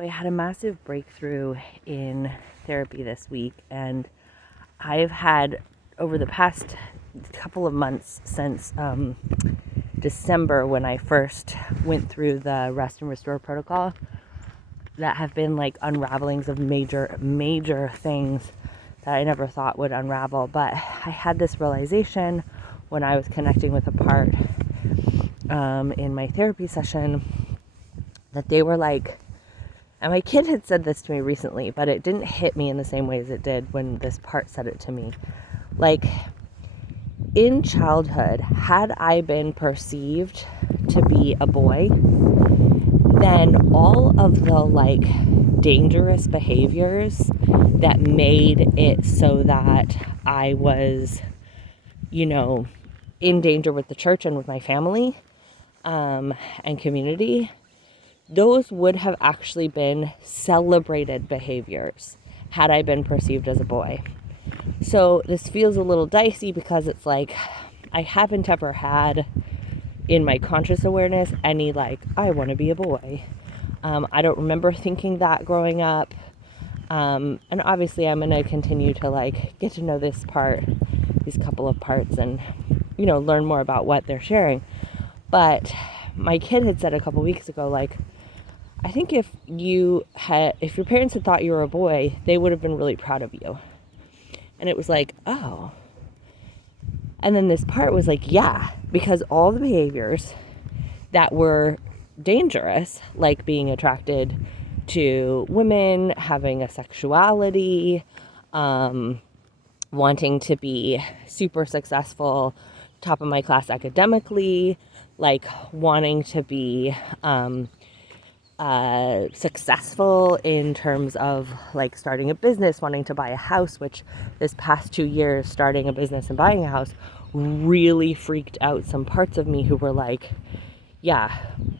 I had a massive breakthrough in therapy this week, and I've had over the past couple of months since December, when I first went through the rest and restore protocol, that have been like unravelings of major things that I never thought would unravel. But I had this realization when I was connecting with a part in my therapy session that they were like, and my kid had said this to me recently, but it didn't hit me in the same way as it did when this part said it to me. Like, in childhood, had I been perceived to be a boy, then all of the like dangerous behaviors that made it so that I was, in danger with the church and with my family and community, those would have actually been celebrated behaviors had I been perceived as a boy. So this feels a little dicey because it's like I haven't ever had in my conscious awareness any like, I want to be a boy. I don't remember thinking that growing up. And obviously I'm going to continue to like get to know these couple of parts and, learn more about what they're sharing. But my kid had said a couple weeks ago, like, I think if your parents had thought you were a boy, they would have been really proud of you. And it was like, oh. And then this part was like, yeah, because all the behaviors that were dangerous, like being attracted to women, having a sexuality, wanting to be super successful, top of my class academically, like wanting to be successful in terms of like starting a business, wanting to buy a house, which this past 2 years, starting a business and buying a house really freaked out some parts of me who were like, yeah,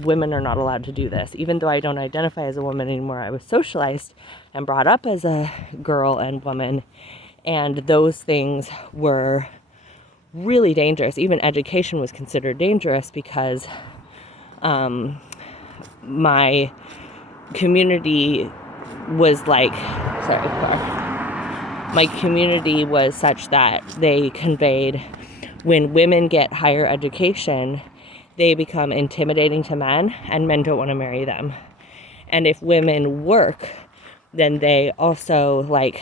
women are not allowed to do this. Even though I don't identify as a woman anymore, I was socialized and brought up as a girl and woman. And those things were really dangerous. Even education was considered dangerous because my community was like, my community was such that they conveyed when women get higher education, they become intimidating to men and men don't want to marry them. And if women work, then they also like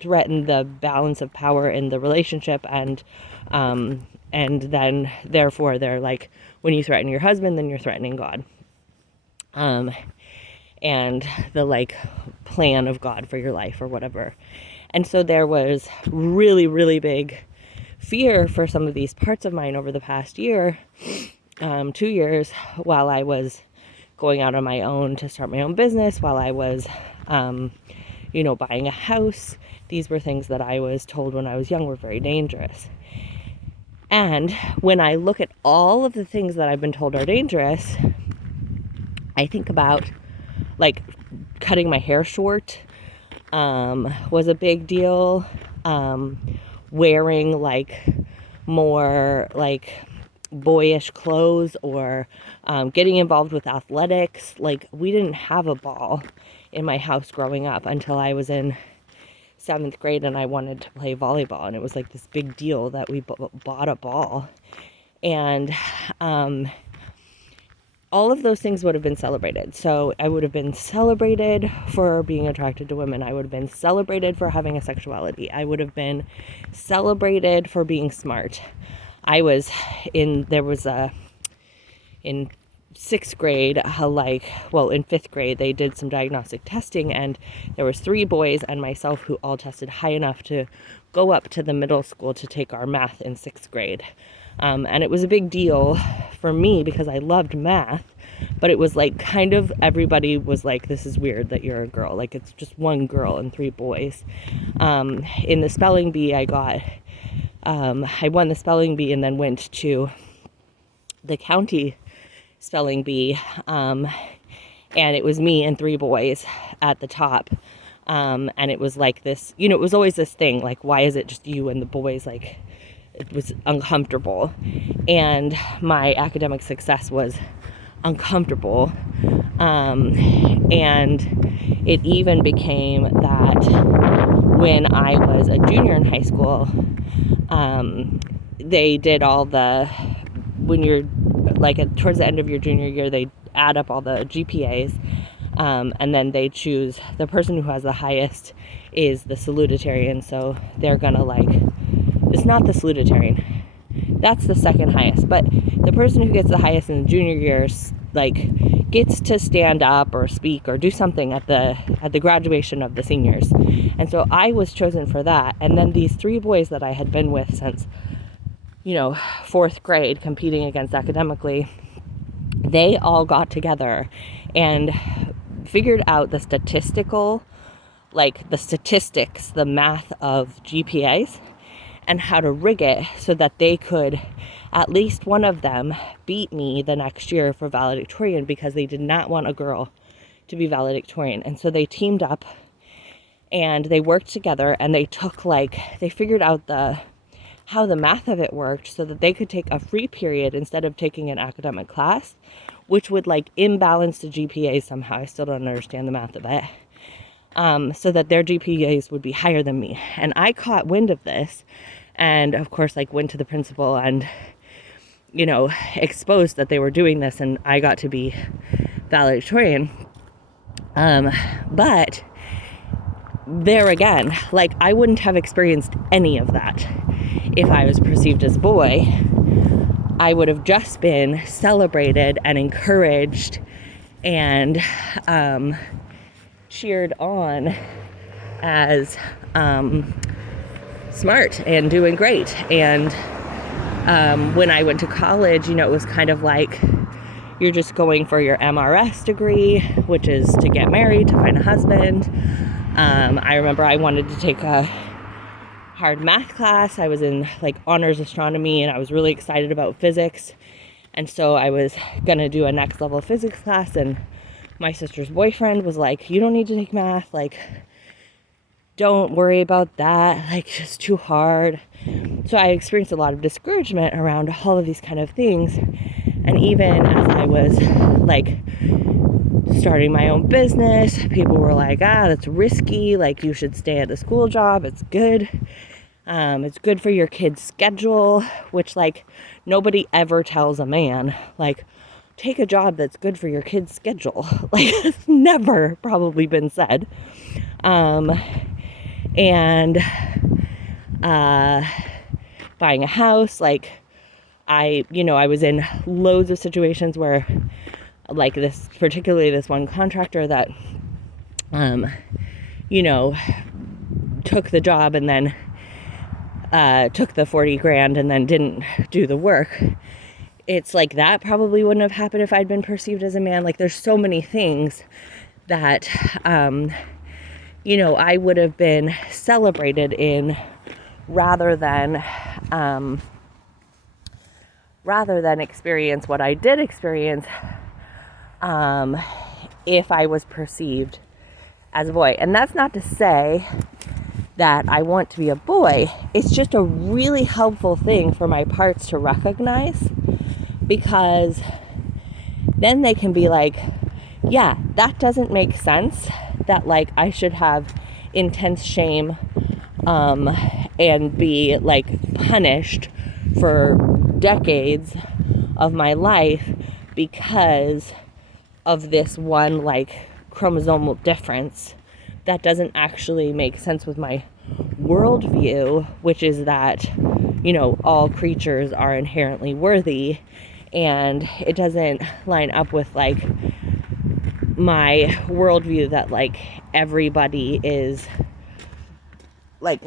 threaten the balance of power in the relationship and then therefore they're like, when you threaten your husband, then you're threatening God. And the like plan of God for your life or whatever. And so there was really, really big fear for some of these parts of mine over the past year, 2 years, while I was going out on my own to start my own business, while I was, buying a house. These were things that I was told when I was young were very dangerous. And when I look at all of the things that I've been told are dangerous, I think about like cutting my hair short was a big deal. Wearing like more like boyish clothes or getting involved with athletics. Like we didn't have a ball in my house growing up until I was in 7th grade and I wanted to play volleyball. And it was like this big deal that we bought a ball. And all of those things would have been celebrated. So I would have been celebrated for being attracted to women. I would have been celebrated for having a sexuality. I would have been celebrated for being smart. In 6th grade, in 5th grade, they did some diagnostic testing and there was 3 boys and myself who all tested high enough to go up to the middle school to take our math in 6th grade. And it was a big deal for me because I loved math, but it was like kind of everybody was like, this is weird that you're a girl. Like it's just 1 girl and 3 boys. In the spelling bee I won the spelling bee and then went to the county spelling bee. And it was me and 3 boys at the top. And it was like this, it was always this thing, like, why is it just you and the boys? Like, it was uncomfortable. And my academic success was uncomfortable. And it even became that when I was a junior in high school, they did all when you're towards the end of your junior year, they add up all the GPAs, and then they choose the person who has the highest is the salutatorian. So they're gonna it's not the salutatorian, that's the second highest, but the person who gets the highest in the junior years gets to stand up or speak or do something at the graduation of the seniors. And so I was chosen for that. And then these 3 boys that I had been with since 4th grade, competing against academically, they all got together and figured out the statistics, the math of GPAs, and how to rig it so that they could, at least one of them, beat me the next year for valedictorian, because they did not want a girl to be valedictorian. And so they teamed up and they worked together, and they figured out how the math of it worked so that they could take a free period instead of taking an academic class, which would imbalance the GPAs somehow. I still don't understand the math of it. So that their GPAs would be higher than me. And I caught wind of this, and of course went to the principal and exposed that they were doing this, and I got to be valedictorian. But there again, I wouldn't have experienced any of that if I was perceived as a boy. I would have just been celebrated and encouraged and cheered on as smart and doing great. And when I went to college, it was kind of you're just going for your MRS degree, which is to get married, to find a husband. I remember I wanted to take a hard math class. I was in honors astronomy, and I was really excited about physics. And so I was going to do a next level physics class, and my sister's boyfriend was you don't need to take math. Don't worry about that. Just too hard. So I experienced a lot of discouragement around all of these kind of things. And even as I was starting my own business, people were that's risky. You should stay at the school job. It's good. It's good for your kid's schedule, which nobody ever tells a man, take a job that's good for your kid's schedule. It's never probably been said. And buying a house, I was in loads of situations where particularly this one contractor that, took the job and then took the 40 grand and then didn't do the work. It's that probably wouldn't have happened if I'd been perceived as a man. There's so many things that, I would have been celebrated in rather than experience what I did experience if I was perceived as a boy. And that's not to say that I want to be a boy. It's just a really helpful thing for my parts to recognize, because then they can be yeah, that doesn't make sense, that I should have intense shame and be punished for decades of my life because of this one chromosomal difference that doesn't actually make sense with my worldview, which is that all creatures are inherently worthy, and it doesn't line up with my worldview that everybody is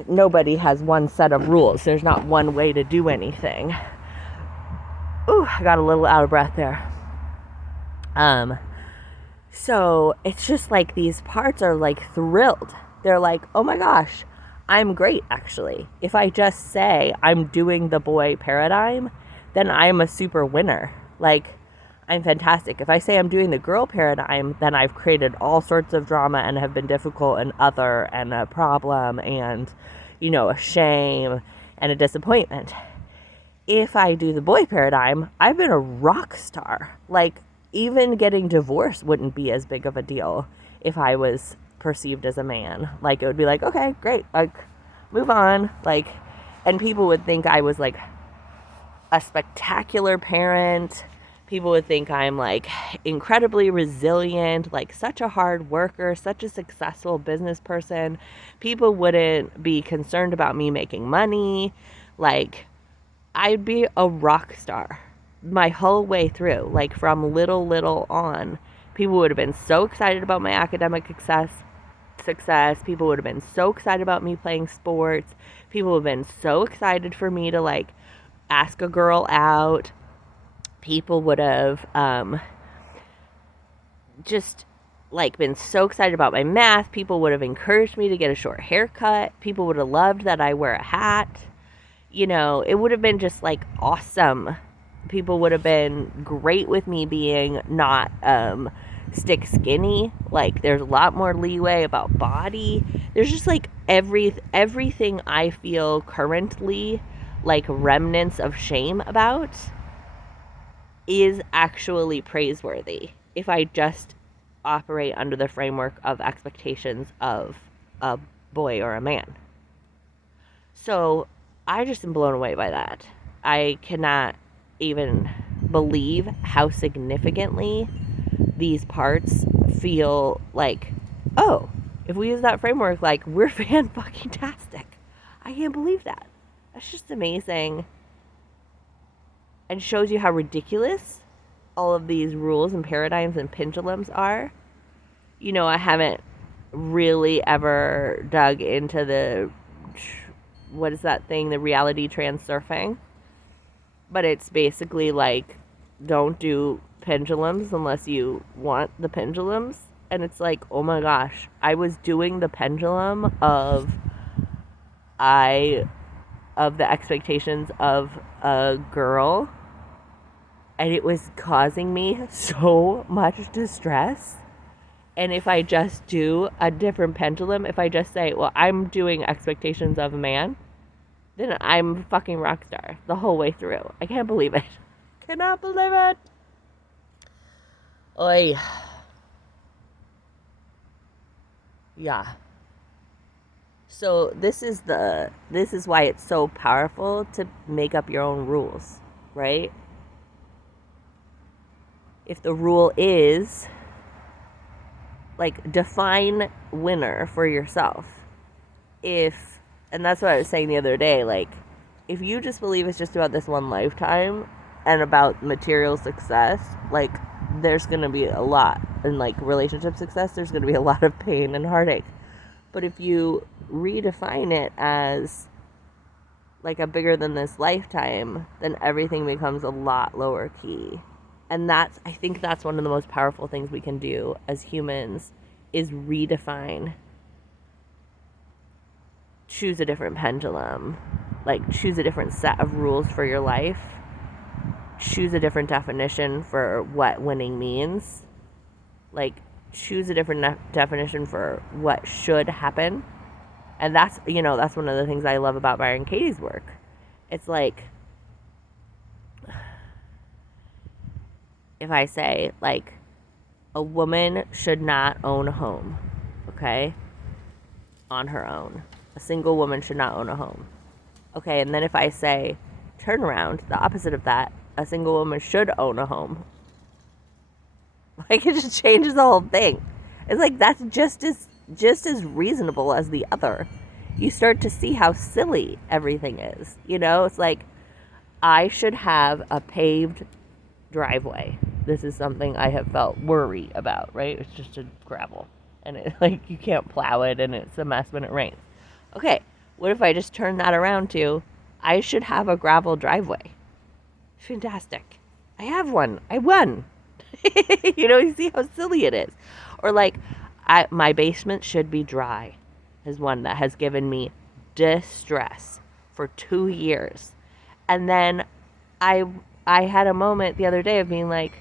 nobody has one set of rules. There's not one way to do anything. Ooh, I got a little out of breath there. So it's just these parts are thrilled. They're oh my gosh, I'm great actually. If I just say I'm doing the boy paradigm, then I'm a super winner. I'm fantastic. If I say I'm doing the girl paradigm, then I've created all sorts of drama and have been difficult and other and a problem and, a shame and a disappointment. If I do the boy paradigm, I've been a rock star. even getting divorced wouldn't be as big of a deal if I was perceived as a man. Like, it would be like, okay, great, like, move on. Like, and people would think I was like a spectacular parent. People would think I'm like incredibly resilient, like such a hard worker, such a successful business person. People wouldn't be concerned about me making money. Like, I'd be a rock star my whole way through, like from little on. People would have been so excited about my academic success. People would have been so excited about me playing sports. People would have been so excited for me to like ask a girl out. People would have just like been so excited about my math. People would have encouraged me to get a short haircut. People would have loved that I wear a hat. You know, it would have been just like awesome. People would have been great with me being not stick skinny. Like, there's a lot more leeway about body. There's just like everything I feel currently like remnants of shame about is actually praiseworthy if I just operate under the framework of expectations of a boy or a man. So I just am blown away by that. I cannot even believe how significantly these parts feel like, oh, if we use that framework, like, we're fan-fucking-tastic. I can't believe that. That's just amazing. And shows you how ridiculous all of these rules and paradigms and pendulums are. You know, I haven't really ever dug into the, what is that thing, the reality transurfing. But it's basically like, don't do pendulums unless you want the pendulums. And it's like, oh my gosh, I was doing the pendulum of the expectations of a girl, and it was causing me so much distress. And if I just do a different pendulum, if I just say, well, I'm doing expectations of a man, then I'm a fucking rock star the whole way through. I can't believe it. Cannot believe it. Oy. Yeah. So this is why it's so powerful to make up your own rules, right? If the rule is, like, define winner for yourself. And that's what I was saying the other day, like, if you just believe it's just about this one lifetime and about material success, like, there's going to be a lot, and like relationship success, there's going to be a lot of pain and heartache. But if you redefine it as like a bigger than this lifetime, then everything becomes a lot lower key. And I think that's one of the most powerful things we can do as humans, is redefine. Choose a different pendulum. Like, choose a different set of rules for your life. Choose a different definition for what winning means. Like, choose a different definition for what should happen. And that's one of the things I love about Byron Katie's work. It's like, if I say, like, a woman should not own a home, okay, on her own. A single woman should not own a home. Okay, and then if I say, turn around, the opposite of that, a single woman should own a home. Like, it just changes the whole thing. It's like, that's just as reasonable as the other. You start to see how silly everything is. You know, it's like, I should have a paved driveway. This is something I have felt worry about, right? It's just a gravel. And it, like, you can't plow it, and it's a mess when it rains. Okay, what if I just turn that around to, I should have a gravel driveway? Fantastic. I have one. I won. You know, you see how silly it is. Or like, my basement should be dry is one that has given me distress for 2 years. And then I had a moment the other day of being like,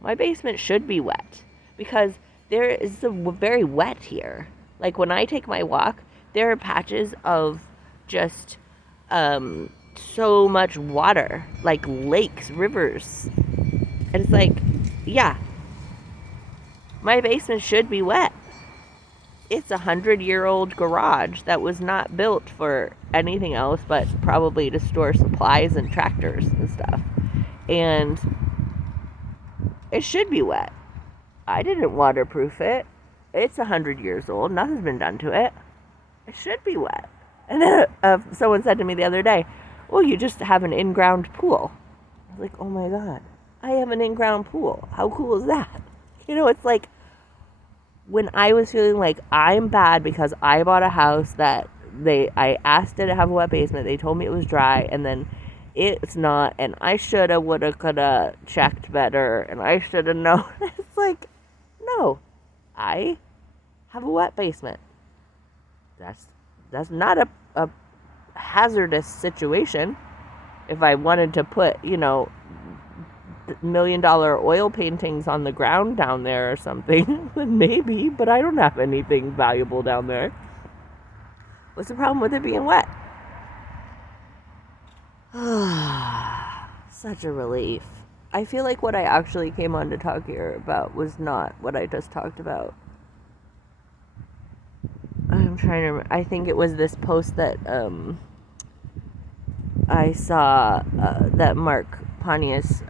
my basement should be wet, because there is very wet here. Like, when I take my walk, there are patches of just so much water, like lakes, rivers. And it's like, yeah, my basement should be wet. It's a 100-year-old garage that was not built for anything else but probably to store supplies and tractors and stuff. And it should be wet. I didn't waterproof it. It's 100 years old. Nothing's been done to it. It should be wet. And then someone said to me the other day, well, you just have an in-ground pool. I was like, oh my God, I have an in-ground pool. How cool is that? It's like when I was feeling like I'm bad because I bought a house that I asked it to have a wet basement. They told me it was dry, and then it's not, and I shoulda, woulda, coulda checked better, and I shoulda known. It's like, no, I have a wet basement. That's not a hazardous situation. If I wanted to put, $1 million oil paintings on the ground down there or something, then maybe, but I don't have anything valuable down there. What's the problem with it being wet? Such a relief. I feel like what I actually came on to talk here about was not what I just talked about. I'm trying to remember. I think it was this post that I saw that Mark Pontius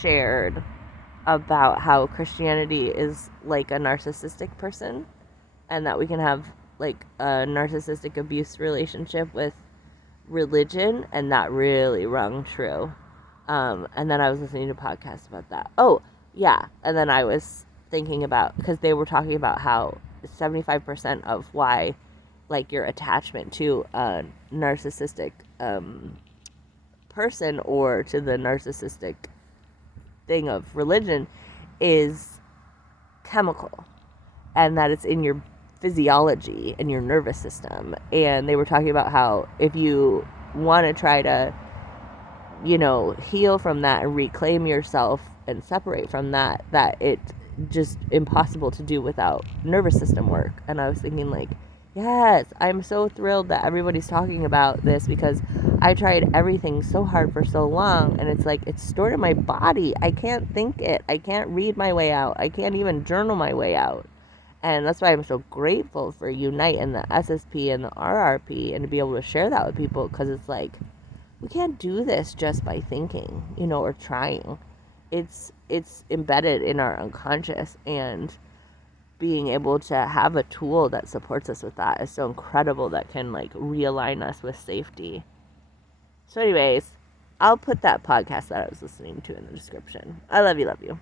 shared about how Christianity is like a narcissistic person, and that we can have like a narcissistic abuse relationship with religion, and that really rung true. And then I was listening to podcasts about that. Oh, yeah. And then I was thinking about, because they were talking about how 75% of why, like, your attachment to a narcissistic person or to the narcissistic thing of religion is chemical, and that it's in your physiology and your nervous system. And they were talking about how if you want to try to, heal from that and reclaim yourself and separate from that it's just impossible to do without nervous system work. And I was thinking, like, yes, I'm so thrilled that everybody's talking about this, because I tried everything so hard for so long, and it's like it's stored in my body. I can't think it. I can't read my way out. I can't even journal my way out. And that's why I'm so grateful for Unite and the SSP and the RRP, and to be able to share that with people, because it's like, we can't do this just by thinking, or trying. It's embedded in our unconscious, and being able to have a tool that supports us with that is so incredible, that can like realign us with safety. So anyways, I'll put that podcast that I was listening to in the description. I love you.